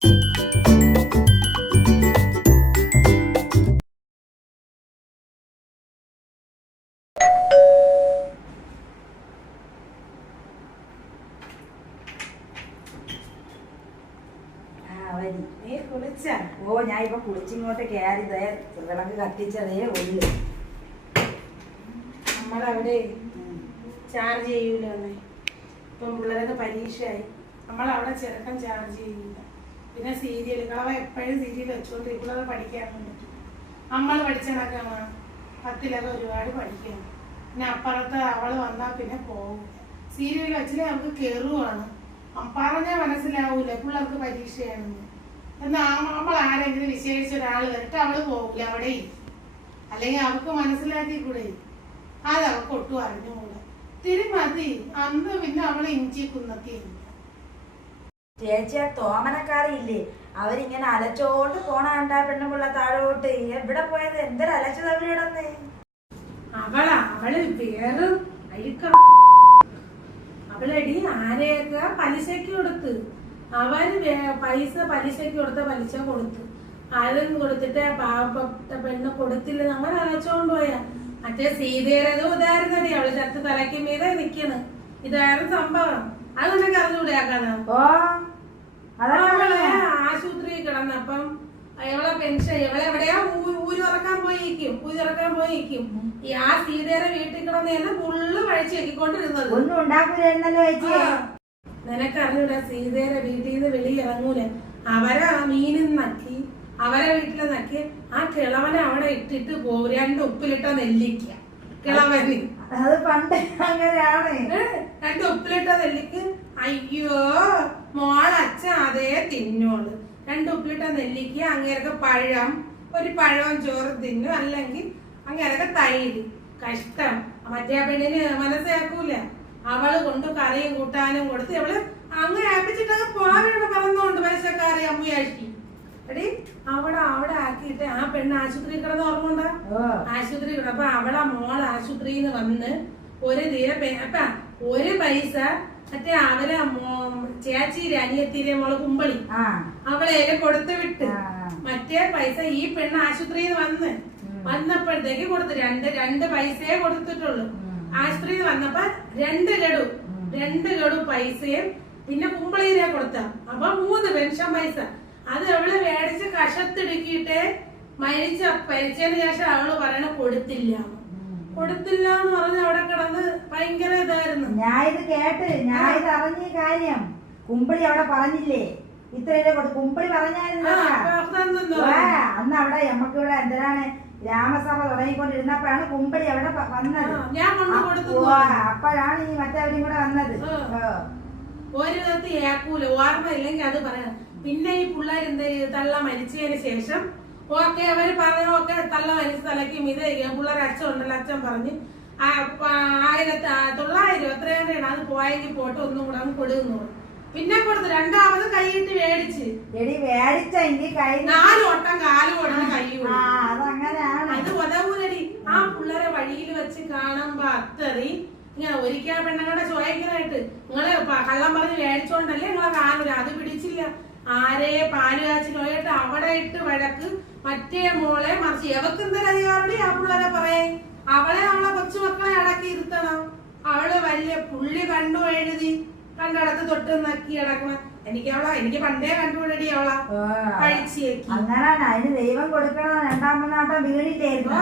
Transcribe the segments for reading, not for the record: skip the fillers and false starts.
ഓ ഞാൻ ഇപ്പൊ കുളിച്ചിങ്ങോട്ട് കയറി വിളക്ക് കത്തിച്ചതേ ഉള്ളു. നമ്മളവിടെ ചാർജ് ചെയ്യൂലെന്നേ. ഇപ്പം പിള്ളേരൊക്കെ പരീക്ഷയായി. നമ്മളവിടെ ചെറുക്കൻ ചാർജ് ചെയ്യൂല. പിന്നെ സീരിയൽ കളവ എപ്പോഴും സീരിയൽ വെച്ചുകൊണ്ട് പിള്ളേർ പഠിക്കാനും പറ്റും. നമ്മൾ പഠിച്ചണൊക്കെ 10ലൊക്കെ ഒരുപാട് പഠിക്കണം. പിന്നെ അപ്പുറത്ത് അവള് വന്നാൽ പിന്നെ പോകില്ല. സീരിയൽ വെച്ചില്ലേ നമുക്ക് കയറുവാണ്. പറഞ്ഞാൽ മനസ്സിലാവൂല പിള്ളേർക്ക് പരീക്ഷയാണെന്ന്. എന്നാൽ നമ്മൾ ആരെങ്കിലും വിശേഷിച്ച ഒരാൾ വരട്ടെ അവള് പോകില്ല, അവിടെ അല്ലെങ്കിൽ അവർക്ക് മനസ്സിലാക്കി കൂടെ. അത് അവർക്ക് ഒട്ടും അറിഞ്ഞുകൂടെ. തിരുമതി അന്ന് പിന്നെ അവള് ഇഞ്ചി കുന്നത്തിയില്ല. ചേച്ചി ആ തോമനക്കാരില്ലേ, അവരിങ്ങനെ അലച്ചോണ്ട് പോണ കണ്ടാ പെണ്ണുപിള്ള താഴോട്ട്. എവിടെ പോയത്? എന്തൊരു അലച്ചത് അവരിടന്നേ. അവള് വേറെ അവളടി ആരെയൊക്കെ പലിശക്ക് കൊടുത്ത്. അവര് പൈസ പലിശക്ക് കൊടുത്ത പലിശ കൊടുത്ത്. അതും കൊടുത്തിട്ട് പാവപ്പെട്ട പെണ്ണ് കൊടുത്തില്ല. നമ്മൾ അലച്ചോണ്ട് പോയാ. മറ്റേ സീതയുടേത് ഇതായിരുന്നടി, അവള് ചത്ത് തലയ്ക്ക് മീതെ നിക്കണ്. ഇതായിരുന്നു സംഭവം. അത് നിനക്ക് അറിഞ്ഞൂടെ ആ കഥ? അവളെ ആശുപത്രി കിടന്നപ്പം ഇവളെ പെൻഷൻ ഇവളെവിടെയാ ഊരിറക്കാൻ പോയിരിക്കും. ഈ ആ സീതയുടെ വീട്ടിൽ കിടന്ന് തന്നെ ഫുള്ള് വഴിച്ച് വെക്കിക്കൊണ്ടിരുന്നത്. നിനക്കറിഞ്ഞൂടാ, സീതയുടെ വീട്ടിൽ നിന്ന് വെളിയിറങ്ങൂല. അവരെ മീനും നക്കി, അവരെ വീട്ടില് നക്കി ആ കിളവനെ അവിടെ ഇട്ടിട്ട് പോകും. 2 ഉപ്പിലിട്ട നെല്ലിക്ക കിളവന്. അത് പണ്ട് അങ്ങനെയാണ്. 2 ഉപ്പിലിട്ട നെല്ലിക്ക്. അയ്യോ മോളച്ഛൻ അതേ തിന്നോള്. 2 ഉപ്പിലിട്ട നെല്ലിക്ക. അങ്ങേരൊക്കെ പഴം, ഒരു പഴവും ചോറ് തിന്നും, അല്ലെങ്കിൽ അങ്ങേരൊക്കെ തൈര്. കഷ്ടം. മറ്റേ പെണ്ണിന് മനസ്സിലാക്കൂല. അവള് കൊണ്ട് കറിയും കൂട്ടാനും കൊടുത്ത് അവള് അങ്ങ് ഏപ്പിച്ചിട്ടൊക്കെ പോവേണ്ട പറഞ്ഞോണ്ട് പൈസക്കാരെ അമ്മയാക്കി എടി അവിടെ ആക്കിയിട്ട് ആ പെണ്ണ് ആശുപത്രി കിടന്ന് ഓർമ്മണ്ട. ആശുപത്രി കിടന്നപ്പോ അവളെ മോൾ ആശുപത്രിന്ന് വന്ന് ഒരു പൈസ മറ്റേ അവരെ ചേച്ചിയുടെ അനിയത്തിരെ മോള് കുമ്പളി അവളെ കൊടുത്ത് വിട്ട്. മറ്റേ പൈസ ഈ പെണ്ണ് ആശുപത്രിന്ന് വന്നപ്പോഴത്തേക്ക് കൊടുത്ത്. രണ്ട് പൈസയെ കൊടുത്തിട്ടുള്ളൂ. ആശുപത്രിയിൽ വന്നപ്പോ 2 ഗഡു പൈസയും പിന്നെ കുമ്പളീരെ കൊടുത്ത. അപ്പൊ 3 പെൻഷൻ പൈസ. അത് അവള് മേടിച്ച് കഷത്തിടുക്കിയിട്ട് മരിച്ചതിന് ശേഷം അവള് പറയണ കൊടുത്തില്ല എന്ന് പറഞ്ഞ് അവിടെ കിടന്ന് ഭയങ്കര ഇതായിരുന്നു. ഞാൻ ഇത് അറിഞ്ഞ കാര്യം കുമ്പളി അവിടെ പറഞ്ഞില്ലേ ഇത്രയിലെ കുമ്പളി പറഞ്ഞായിരുന്നു. അന്ന് അവിടെ നമുക്കിവിടെ എന്തിനാണ് ഗ്രാമസഭ തുടങ്ങിക്കൊണ്ടിരുന്നപ്പോഴാണ് കുമ്പളി അവിടെ വന്നത്. അപ്പോഴാണ് ഈ മറ്റവരും കൂടെ വന്നത്. ഒരു വിധത്തിൽ ഏക്കൂല, ഓർമ്മയില്ലെങ്കിൽ അത് പറയണം. പിന്നെ ഈ പിള്ളേർ എന്ത് തള്ള മരിച്ചതിന് ശേഷം അവര് പറഞ്ഞു തള്ള മരിച്ച തലയ്ക്ക് ഇത് പിള്ളേർ അച്ഛൻ ഉണ്ടല്ലോ, അച്ഛൻ പറഞ്ഞ് 1900 എത്രയാണ് അത് പോയെങ്കിൽ പോട്ട് ഒന്നും കൂടെ അങ്ങ് കൊടുക്കുന്നു. പിന്നെ കൊടുത്ത് 2ാമത് കൈയിട്ട് മേടിച്ച് 4 വട്ടം കാല് കൊടുത്ത് കൈ അത് ഉദവൂലടി. ആ പിള്ളേരെ വഴിയിൽ വെച്ച് കാണുമ്പോ അത്തറി ഇങ്ങനെ ഒരിക്കൽ പെണ്ണുങ്ങളുടെ ചോദിക്കാനായിട്ട് നിങ്ങളെ കള്ളം പറഞ്ഞ് മേടിച്ചോണ്ടല്ലേ നിങ്ങളെ കാലൂല. അത് പിടിച്ചില്ല. ആരെ പാല് കാച്ചി നോയിട്ട് അവിടെ ഇട്ട് വഴക്ക്. മറ്റേ മോളെ മറിച്ച് എവക്കെന്തൊരു അധികാരടി ആ പിള്ളേരെ പറയേ. നമ്മളെ കൊച്ചുമക്കളെ അടക്കി ഇരുത്തണം. അവള് വലിയ പുള്ളി കണ്ടു എഴുതി കണ്ടടത്ത് തൊട്ട് നക്കി കിടക്കണം. എനിക്ക് പണ്ടേ കണ്ടുപിടി അവളാ കഴിച്ചേക്കി. അങ്ങനാണ് അതിന് ദൈവം കൊടുക്കണം. 2ാമതാട്ടം വീണില്ലായിരുന്നു.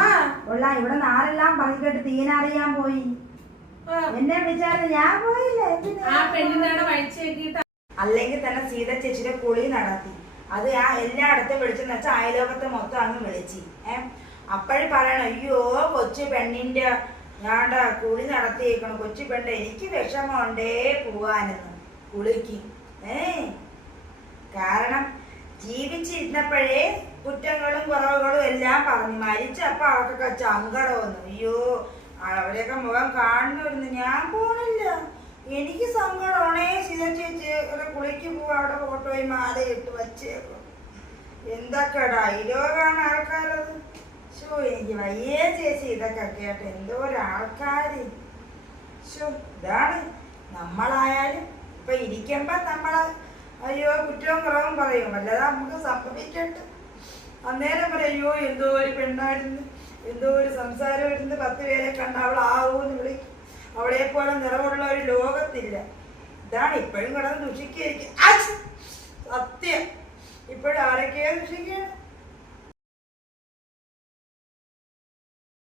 ഇവിടെ നാരെല്ലാം പറഞ്ഞിട്ട് തീനറിയാൻ പോയി. എന്നെ വിളിച്ചാലും ഞാൻ പോയില്ല. ആ പെണ്ണിനാണ് കഴിച്ചേക്കിട്ട്. അല്ലെങ്കിൽ തന്നെ സീത ചേച്ചിയുടെ കുളി നടത്തി. അത് ആ എല്ലായിടത്തും വിളിച്ചെന്ന് വെച്ചാൽ അയലോകത്ത് മൊത്തം അങ്ങ് വിളിച്ച്. അപ്പോഴും പറയണം അയ്യോ കൊച്ചു പെണ്ണിന്റെ ഞാണ്ട കുളി നടത്തിയേക്കണം. കൊച്ചു പെണ്ണ് എനിക്ക് വിഷമമുണ്ടേ പോവാനെന്ന് കുളിക്ക്. കാരണം ജീവിച്ചിരുന്നപ്പോഴേ കുറ്റങ്ങളും കുറവുകളും എല്ലാം പറഞ്ഞു. മരിച്ചപ്പോ അവർക്കൊക്കെ സങ്കടം വന്നു. അയ്യോ അവരെയൊക്കെ മുഖം കാണുന്നു. ഞാൻ പോണില്ല, എനിക്ക് സങ്കടമാണേ. സീത ചേച്ചി കുളിക്ക് പോവാ, അവിടെ ഫോട്ടോയും മാലയിട്ട് വച്ചേക്കും. എന്തൊക്കെ ഡയലോഗാണ് ആൾക്കാരത്. എനിക്ക് വയ്യേ ചേച്ചി ഇതൊക്കെ കേട്ട്. എന്തോരാൾക്കാര്. ഇതാണ് നമ്മളായാലും ഇപ്പൊ ഇരിക്കുമ്പോ നമ്മളെ അയ്യോ കുറ്റവും കുറവും പറയും, അല്ലാതെ നമുക്ക് സംഭവിക്കട്ടെ. അന്നേരം പറയും അയ്യോ എന്തോ ഒരു പെണ്ണായിരുന്നു, എന്തോ ഒരു സംസാരമായിരുന്നു, 10 പേരെ കണ്ട അവൾ ആവൂന്ന് വിളിക്കും. അവളെ പോലെ നിറവുള്ള ഒരു ലോകത്തില്ല. ഇതാണ് ഇപ്പോഴും കിടന്ന് ദുഷിക്കുകയായിരിക്കും. സത്യം ഇപ്പോഴും ആരൊക്കെയോ ദുഷിക്കുകയാണ്.